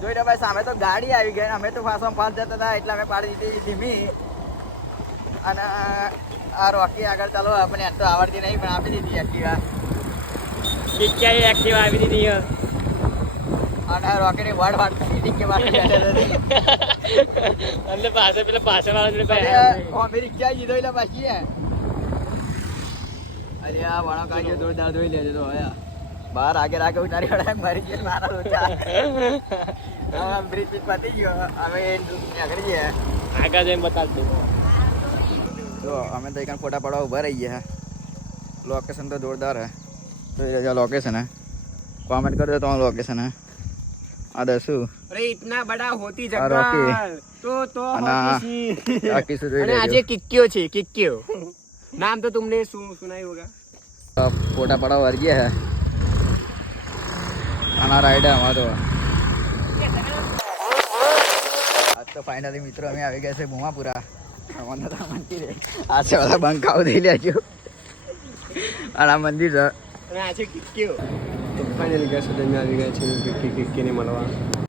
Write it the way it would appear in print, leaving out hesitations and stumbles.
જોઈ લો ભાઈ સામે તો ગાડી આવી ગઈ અમે તો ફાંસ જતા હતા એટલે અમે પાડી દીધી ધીમી અને આ રોકી આગળ ચાલો આપણે એમ તો આવડતી નહીં પણ આપી દીધી એક્ટિવા ક્યાંય એક્ટિવા આવી દીધી અને રોકીની વડ વાળતી હતી કે વાળી અંદર પાસે પેલા પાછળ વાળા અમે રિક્ષા જીધો એટલે પાછી અરે આ વણો કાઢ્યો જોરદાર ધોઈ લેજો તો હવે બહાર આગે ઉતારી વળે મરી ગયો મારા લોચા બ્રિજ પતી ગયો હવે આગળ જઈએ આગળ જઈને બતાવજો તો અમે તો એક ફોટા પાડવા ઉભા રહી ગયા લોકેશન તો જોરદાર હે तो लोकेशन है कमेंट कर दो तो लोकेशन है आधा शू अरे इतना बड़ा होती આ રોકી. जगह तो અને આ કિસ્સો જોઈ અને આજે લેજો કિક્ક્યો છે કિક્ક્યો નામ તો तुमने सुनाई होगा ફોટા પાડવા વર ગયા હે આના રાઈડ અમારો આજ તો ફાઇનલી મિત્રો અમે આવી ગયા છે ભૂમાપુરા અમને તો મંદિર આ છે વાળા બંકાવ દઈ લેજો અને આ મંદિર છે અને આજે કિક્ક્યો ફાઇનલી ગયા સુધી આવી ગયા છે કિક્કીને મળવા